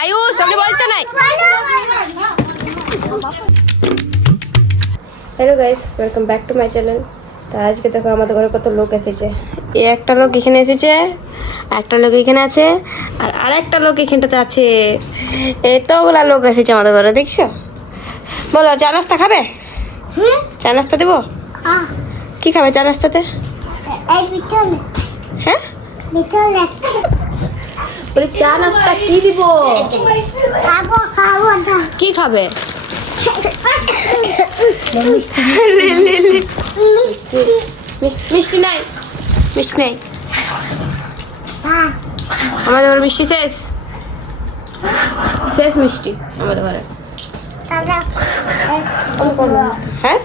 আয়ুষ আপনি বলতে নাই। Hello guys, welcome back to my channel. তো আজকে দেখো আমাদের ঘরে কত লোক এসেছে। একটা লোক এখানে এসেছে, একটা লোক এখানে আছে, আর আরেকটা লোক এখানটাতে আছে। এতগুলা লোক এসেছে আমাদের ঘরে, দেখছো? বলো, চা নাস্তা খাবে? চা নাস্তা দেবো? কি খাবে চা নাস্তাতে? হ্যাঁ বলি চা নাস্তা কি দিব? কি খাবে? মিষ্টি নাই, মিষ্টি নেই আমাদের ঘরে। মিষ্টি শেষ, শেষ মিষ্টি আমাদের ঘরে। হ্যাঁ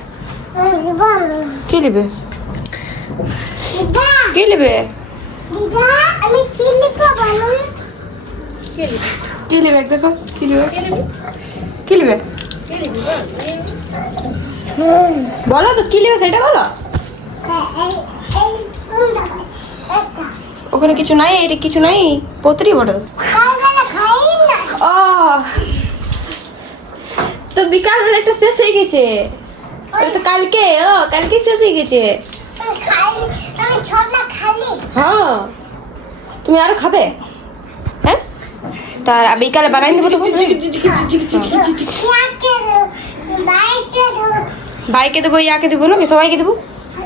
কি নেবে? কি নেবে? কি নেবে? দেখো কি নেবে, কি নেবে বলো তো, কি নেবে সেটা বলো। ওখানে কিছু নাই, এটা কিছু নাই, পত্রি বটে। ও তো বিকাল বেলা একটা শেষ হয়ে গেছে, তো কালকে কালকে শেষ হয়ে গেছে। হ্যাঁ তুমি আরো খাবে? হ্যাঁ তার বিকালে বানাই দেবো তো। ভাইকে দেবো, ইয়াকে দেবো নাকি সবাইকে দেবো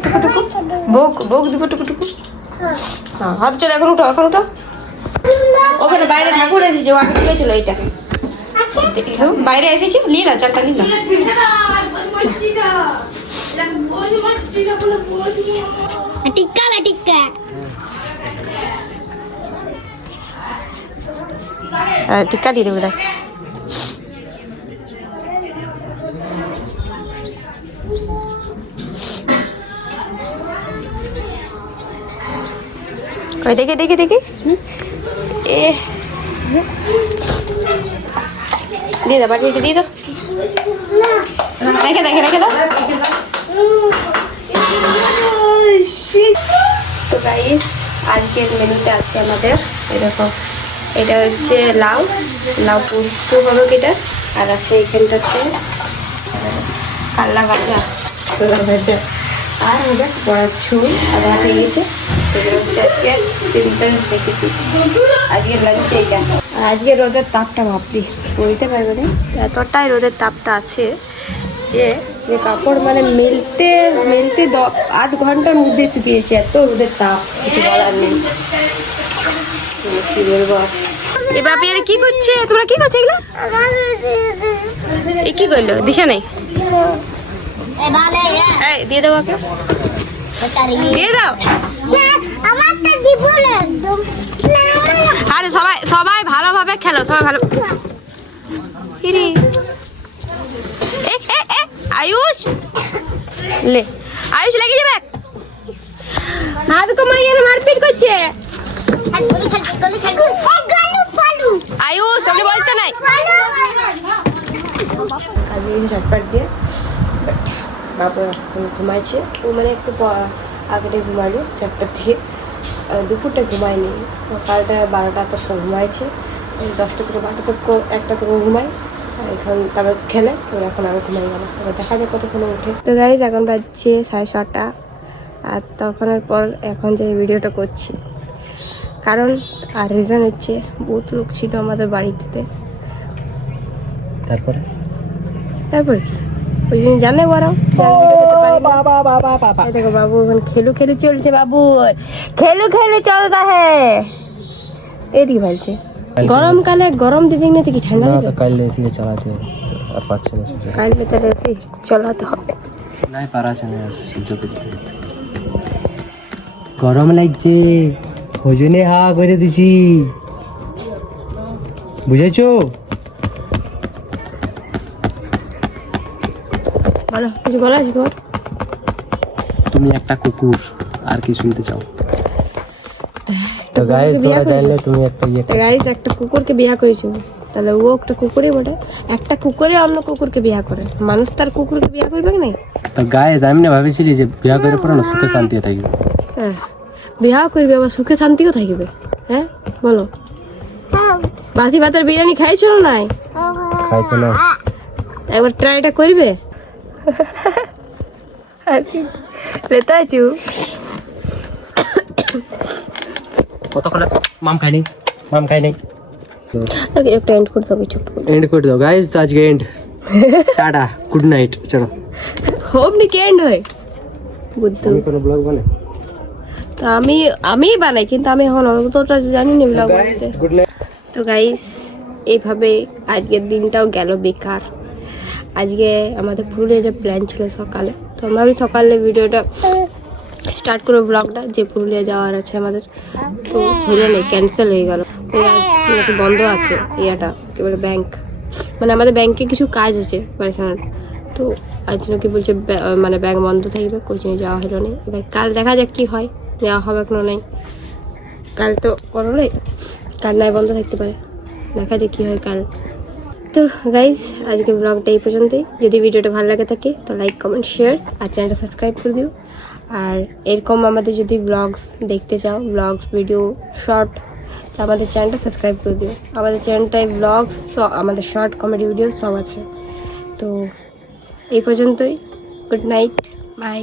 টুকুটুকু, ভোগ ভোগ দেবো টুকুটুকু। হ্যাঁ হাত চলো, এখন উঠো, এখন উঠো। ওখানে বাইরে ঠাকুর এসেছে, ওকে দিয়েছিল এইটা বাইরে এসেছে, নিলাম চারটা নিলাম। টিক্কা না টিক্কা, টিক্কা দিয়ে দেবো। দেখ দেখে দেখে দেখে এ দিয়ে দাও, বাটিতে দিয়ে দাও, রেখে দেখে রেখে দাও। তো গাইস আজকের মেনুতে আছে আমাদের, এই দেখো এটা হচ্ছে লাউ, লাউ পোস্ত হবে এটা, আর আছে এখানটাতে কাল্লা ভাজা, ছোলা ভাজা, আর আমাদের বড়ার ঝোল আর ভাত হয়ে গেছে। এগুলো হচ্ছে আজকে সিম্পল রেসিপি, আজকের লাঞ্চ এইটা। আর আজকে রোদের তাপটা ভাবলি বলতে পারবে না, এতটাই রোদের তাপটা আছে যে কাপড় মানে মেলতে মেলতে আধ ঘন্টার মধ্যে শুকিয়েছে, এত রোদের তাপ, কিছু বলার নেই। কি বলবো? এ বাপি আরে কি করছে? তোমরা কি করছো এগুলো? এ কি করলো? দিশা নেই, এই দিয়ে দাও, ওকে দিয়ে দাও। আরে সবাই সবাই ভালোভাবে খেলো, সবাই ভালো। আয়ুষ লে, আয়ুষ লেগে যাবে, হাত কমাইয়ে মারপিট করছে। আয়ুষ আপনি বলতে নাই। আজ এই ঝটপট দিয়ে বাবু এখন ঘুমাইছে, ও মানে একটু আগেটাই ঘুমাইলো 4টার থেকে, দুপুরটা ঘুমায়নি, সকালটা 12টা তক ঘুমাইছে, 10টা থেকে 12টা তক 1টা থেকে ঘুমায়, এখন তারপর খেলে, তো এখন আরও ঘুমাই গেল। এবার দেখা যায় কতক্ষণে উঠে। তো গাইজ এখন বাজছে 6:30, আর তখনের পর এখন যে ভিডিওটা করছি, কারণ আর রিজন হচ্ছে বহুত লোক ছিল আমাদের বাড়িতে। তারপরে কি ওই জন্য জানে বড় দেখো বাবু এখন খেলু খেলু চলছে, বাবু খেলু খেলু চলতা হে, এদিকে বলছে গরমকালে গরম দিবে না তো কি ঠান্ডা দিবে? কালকে এসি চালাতে আর পাচ্ছে না, কালকে তাহলে এসি চালাতে হবে। নাই পারা আছে না, সহ্য করতে গরম লাগছে, ওই জন্য হাওয়া করে দিছি, বুঝেছো? বলো, কিছু বলা আছে তোমার? তুমি একটা কুকুর, আর কি শুনতে চাও? তো গাইস তোমরা জানলে তুমি একটা গাইস একটা কুকুরকে বিয়ে করেছো, তাহলে ও একটা কুকুরই বটে, একটা কুকুরে অন্য কুকুরকে বিয়ে করে, মানুষ তার কুকুরকে বিয়ে করবে না? তো গাইস আমি না ভাবিছিলি যে বিয়ে করে পরে না সুখে শান্তি থাকবে। বিয়া করবি আবার সুখে শান্তিও থাকবে। হ্যাঁ বলো, বাসি ভাতের বিরিয়ানি খাইছিল নাই? খাইতো না। একবার ট্রাইটা করবে? লেতাইছু কতক্ষণ মাম খাইনি ওকে একটা এন্ড করতে হবে, ছোট করে এন্ড করে দাও গাইস। তো আজকে এন্ড, টাটা, গুড নাইট। চলো হোম নি কি এন্ড হয় বুদ্ধু। আমি কোনো ব্লগ বানাই? তো আমি বানাই, কিন্তু আমি এখন অতটা জানি না ব্লগ বানাতে। Good night. তো গাইস এইভাবে আজকের দিনটাও গেল বেকার। আজকে আমাদের পুরুলিয়া যে প্ল্যান ছিল সকালে, তো আমরা সকালে ভিডিওটা স্টার্ট করে ব্লগটা, যে পুরুলিয়া যাওয়ার আছে আমাদের, তো হলো না, ক্যান্সেল হয়ে গেল। আজ নাকি বন্ধ আছে ইয়াটা এবারে ব্যাংক, মানে আমাদের ব্যাংকে কিছু কাজ আছে পার্সোনাল। তো আজ নাকি বলছে মানে ব্যাংক বন্ধ থাকবে, কোচিংয়ে যাওয়া হলো না। এবার কাল দেখা যাক কি হয়, যাওয়া হবে কোনো নেই। কাল তো কোনো নেই, কাল নাই বন্ধ থাকতে পারে, দেখা যাক কী হয় কাল। তো গাইজ আজকে ব্লগটা এই পর্যন্তই। যদি ভিডিওটা ভালো লাগে থাকে তো লাইক কমেন্ট শেয়ার আর চ্যানেলটা সাবস্ক্রাইব করে দিও। আর এরকম আমাদের যদি ব্লগস দেখতে চাও, ব্লগস ভিডিও শর্ট, তো আমাদের চ্যানেলটা সাবস্ক্রাইব করে দিও। আমাদের চ্যানেলটায় ব্লগস, আমাদের শর্ট কমেডি ভিডিও সব আছে। তো এই পর্যন্তই, গুড নাইট, বাই।